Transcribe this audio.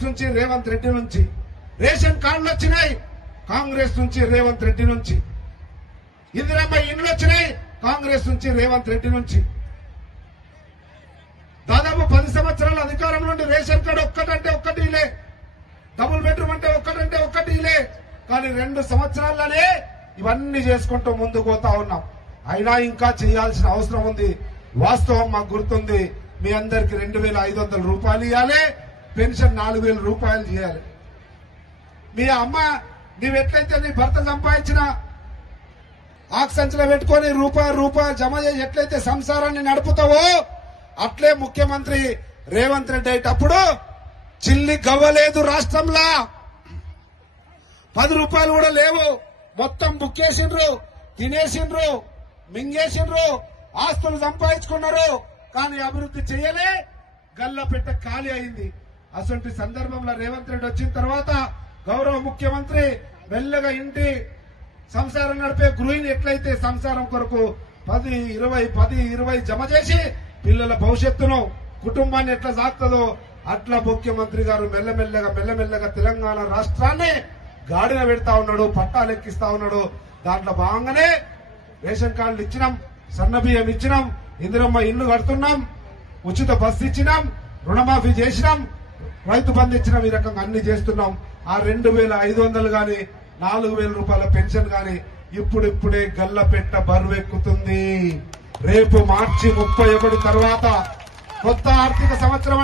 కాంగ్రెస్ నుంచి రేవంత్ రెడ్డి నుంచి. రేషన్ కార్డులు వచ్చినాయి కాంగ్రెస్ నుంచి రేవంత్ రెడ్డి నుంచి. ఇందిరమ్మ ఇండ్లు వచ్చినాయి కాంగ్రెస్ నుంచి రేవంత్ రెడ్డి నుంచి. దాదాపు 10 సంవత్సరాల అధికారం నుండి రేషన్ కార్డు ఒక్కటంటే ఒక్కటి లే, డబుల్ బెడ్రూమ్ అంటే ఒక్కటంటే ఒక్కటి లే. కానీ 2 సంవత్సరాల్లోనే ఇవన్నీ చేసుకుంటూ ముందుకు పోతా ఉన్నాం. అయినా ఇంకా చేయాల్సిన అవసరం ఉంది. వాస్తవం మాకు గుర్తుంది, మీ అందరికి 2,500 రూపాయలు ఇవ్వాలి, పెన్షన్ 4,000 రూపాయలు చేయాలి. మీ అమ్మ నీవెట్లయితే నీ భర్త సంపాదించిన ఆక్సంచులో పెట్టుకొని రూపాయి జమ చేసి ఎట్లయితే సంసారాన్ని నడుపుతావో అట్లే ముఖ్యమంత్రి రేవంత్ రెడ్డి అయ్యేటప్పుడు చిల్లి గవ్వలేదు రాష్ట్రంలో. 10 రూపాయలు కూడా లేవు. మొత్తం బుక్కేసిండ్రు, తినేసిండ్రు, మింగేసిండ్రు, ఆస్తులు సంపాదించుకున్నారు. కానీ అభివృద్ధి చేయలే, గల్లపెట్ట ఖాళీ అయింది. అసలు సందర్భంలో రేవంత్ రెడ్డి వచ్చిన తర్వాత గౌరవ ముఖ్యమంత్రి మెల్లగా ఇంటి సంసారం నడిపే గృహిణి ఎట్లయితే సంసారం కొరకు 10-20 జమ చేసి పిల్లల భవిష్యత్తును కుటుంబాన్ని ఎట్లా సాగుతుందో అట్లా ముఖ్యమంత్రి గారు మెల్లమెల్లగా తెలంగాణ రాష్ట్రాన్ని గాడిన పెడతా ఉన్నాడు, పట్టాలు ఎక్కిస్తా ఉన్నాడు. దాంట్లో భాగంగానే రేషన్ కార్డులు ఇచ్చినాం, సన్నబియ్యం ఇచ్చినాం, ఇందిరమ్మ ఇల్లు కడుతున్నాం, ఉచిత బస్సు ఇచ్చినాం, రుణమాఫీ చేసినాం, రైతు బంధు ఇచ్చినాం. ఈ రకంగా అన్ని చేస్తున్నాం. ఆ 2,500 గాని 4,000 రూపాయల పెన్షన్ గాని ఇప్పుడిప్పుడే గల్లపెట్ట బరువెక్కుతుంది. రేపు మార్చి 31 తర్వాత కొత్త ఆర్థిక సంవత్సరం